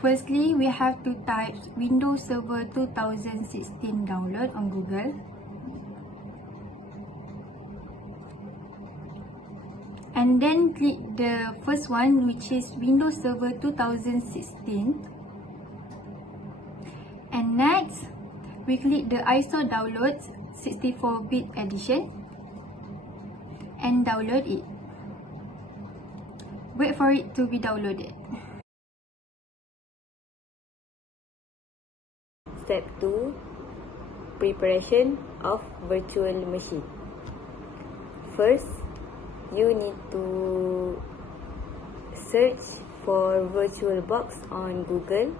Firstly, we have to type Windows Server 2016 download on Google. And then click the first one, which is Windows Server 2016. And next, we click the ISO downloads 64-bit edition and download it. Wait for it to be downloaded. Step 2. Preparation of virtual machine. First, you need to search for VirtualBox on Google.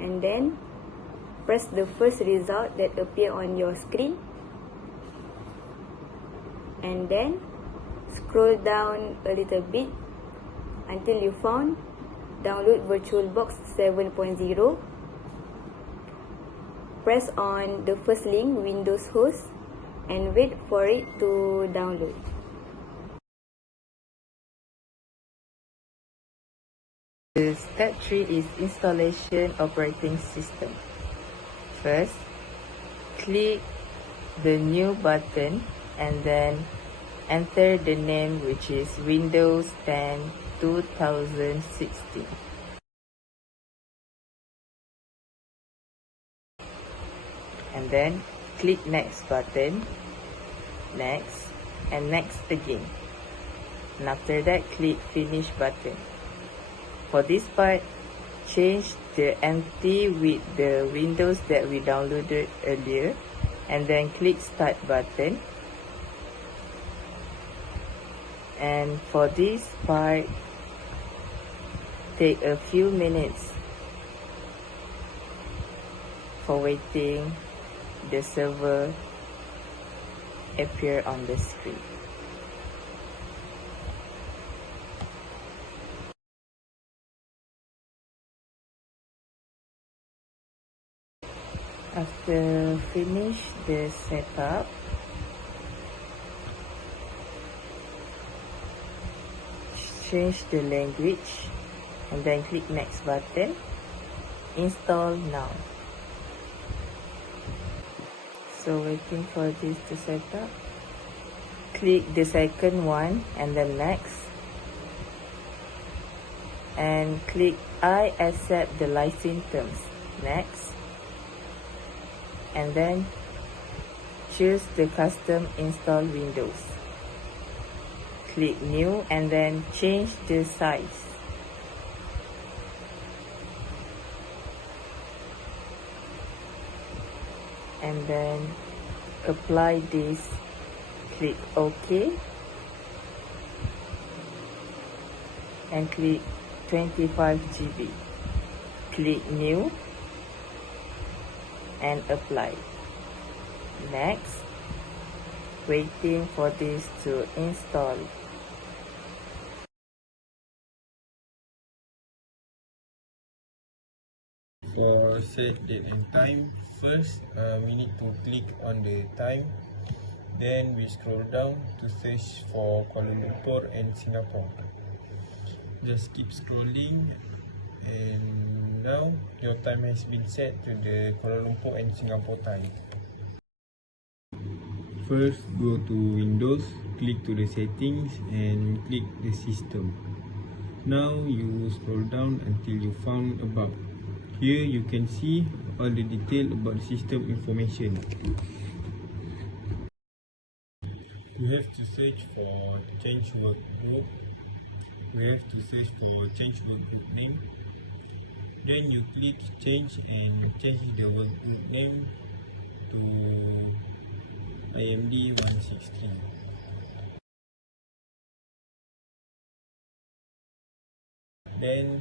And then press the first result that appear on your screen. And then scroll down a little bit until you found Download VirtualBox 7.0. Press on the first link, Windows Host, and wait for it to download. Step 3 is installation operating system. First, click the new button and then enter the name, which is Windows 10 2016. And then click next button, next, and next again. And after that, click finish button. For this part, change the empty with the Windows that we downloaded earlier, and then click start button. And for this part, take a few minutes for waiting the server appear on the screen. After finish the setup, change the language and then click next button. Install now. So waiting for this to set up. Click the second one and then next. And click I accept the license terms. Next. And then choose the custom install Windows. Click new and then change the size. And then apply this. Click OK and click 25 GB. Click new and apply. Next, waiting for this to install. For set date and time, first we need to click on the time, then we scroll down to search for Kuala Lumpur and Singapore. Just keep scrolling, and now your time has been set to the Kuala Lumpur and Singapore time. First, go to Windows, click to the settings and click the system. Now you scroll down until you found about. Here you can see all the detail about the system information. You have to search for change work group. We have to search for change work group name. Then you click change and change the work group name to IMD163. Then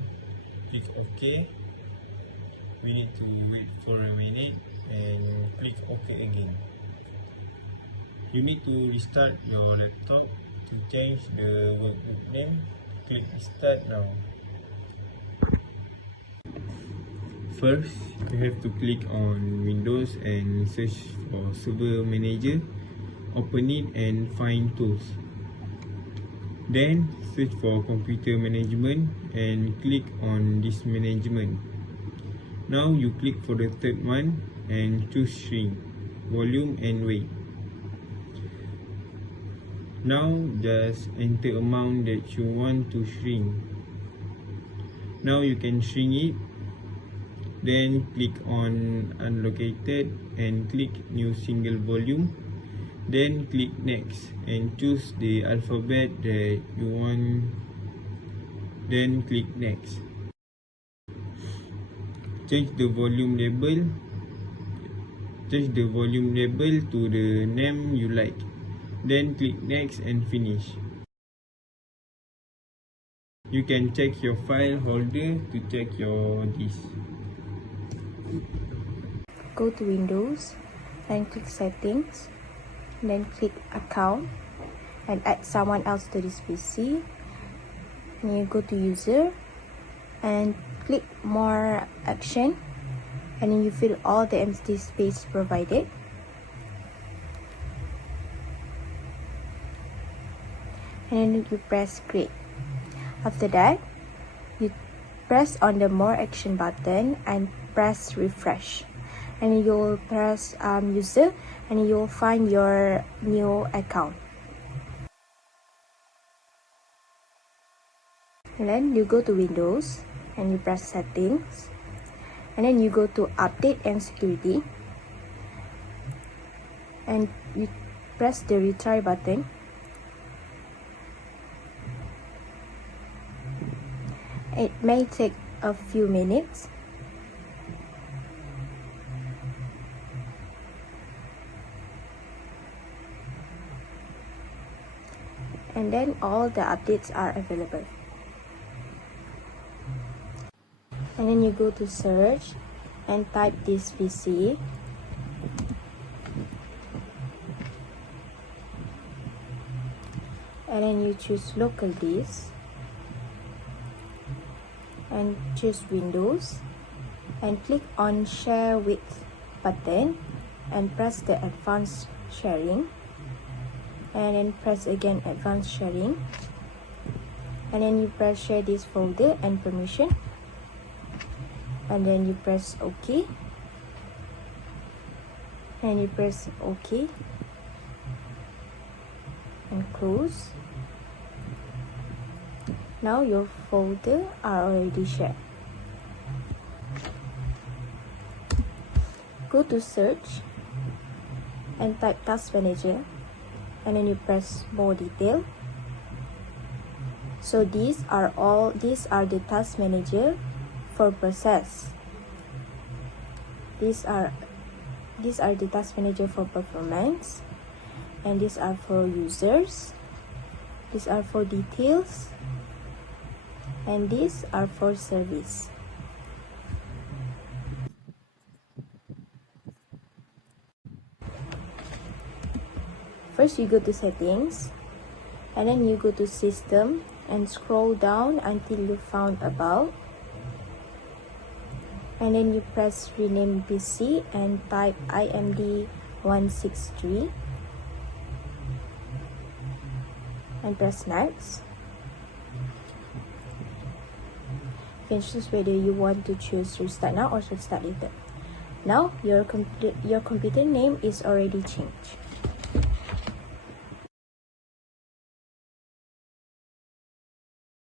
click OK. We need to wait for a minute and click OK again. You need to restart your laptop to change the workbook name. Click start now. First, you have to click on Windows and search for Server Manager. Open it and find tools. Then search for computer management and click on this management. Now you click for the third one and choose shrink, volume and weight. Now just enter amount that you want to shrink. Now you can shrink it. Then click on unlocated and click new single volume. Then click next and choose the alphabet that you want. Then click next. Change the volume label. Change the volume label to the name you like. Then click next and finish. You can check your file holder to check your disk. Go to Windows and click Settings, then click Account and add someone else to this PC. And you go to User and click More Action, and then you fill all the empty space provided. And then you press Create. After that, you press on the More Action button and press Refresh. And you'll press User, and you'll find your new account. And then you go to Windows and you press Settings, and then you go to Update and Security, and you press the Retry button. It may take a few minutes. And then all the updates are available. And then you go to search and type this PC. And then you choose local disk and choose Windows and click on Share With button and press the Advanced Sharing, and then press again Advanced Sharing, and then you press Share this folder and permission, and then you press OK, and you press OK and close. Now your folder are already shared. Go to search and type Task Manager, and then you press More Detail. So these are the Task Manager for process. These are the Task Manager for performance, and these are for users, these are for details, and these are for service. First you go to Settings, and then you go to System and scroll down until you found About, and then you press Rename PC and type IMD163 and press Next. You can choose whether you want to choose Restart Now or Restart Later. Now your computer name is already changed.